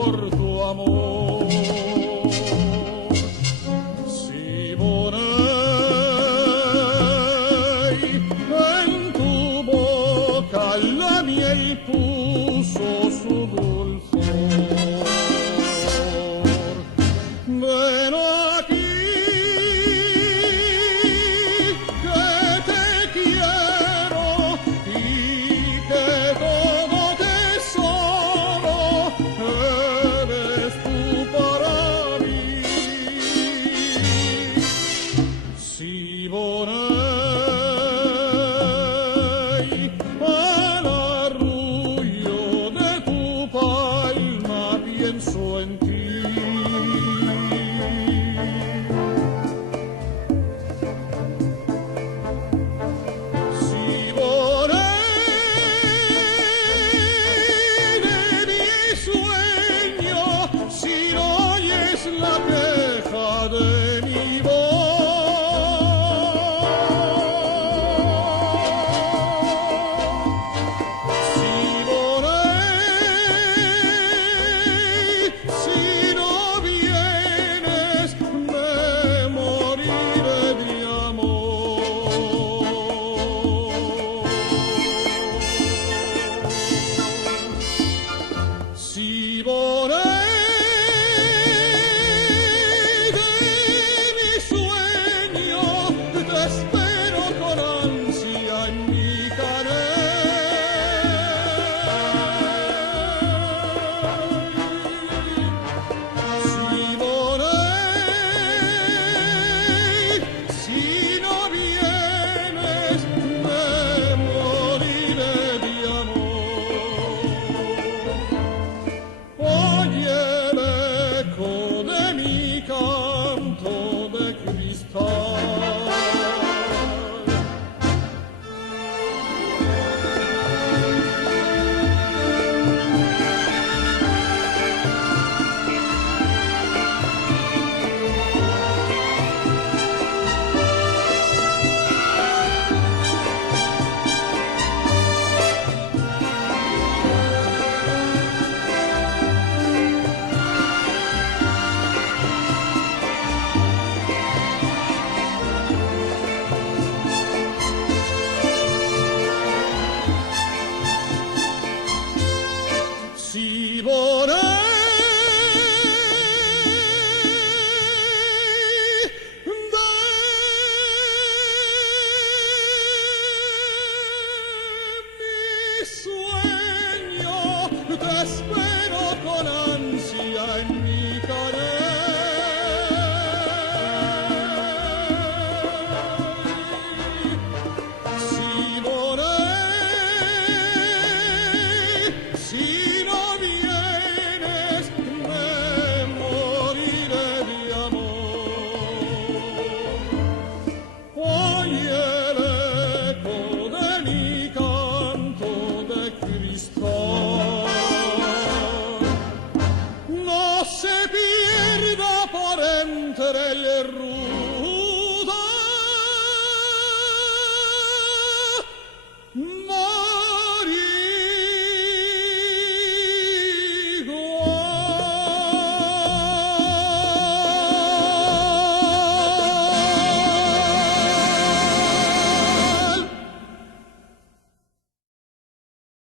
por tu amor. Siboney, en tu boca la miel puso su dulzor. Ven aquí, que te quiero y que todo tesoro eres tú para mí. Siboney, al arrullo de tu palma pienso en ti. La queja de mi voz. Siboney, si no vienes me moriré de amor. Siboney, te espero con ansia en mi querer. Siboney, si no vienes me moriré de amor. Oye el eco de mi canto de cristal. Te espero con ansia en mi querer. Siboney, si no vienes me moriré de amor. Oye el eco de mi canto de cristal. No se pierda por entre el ruido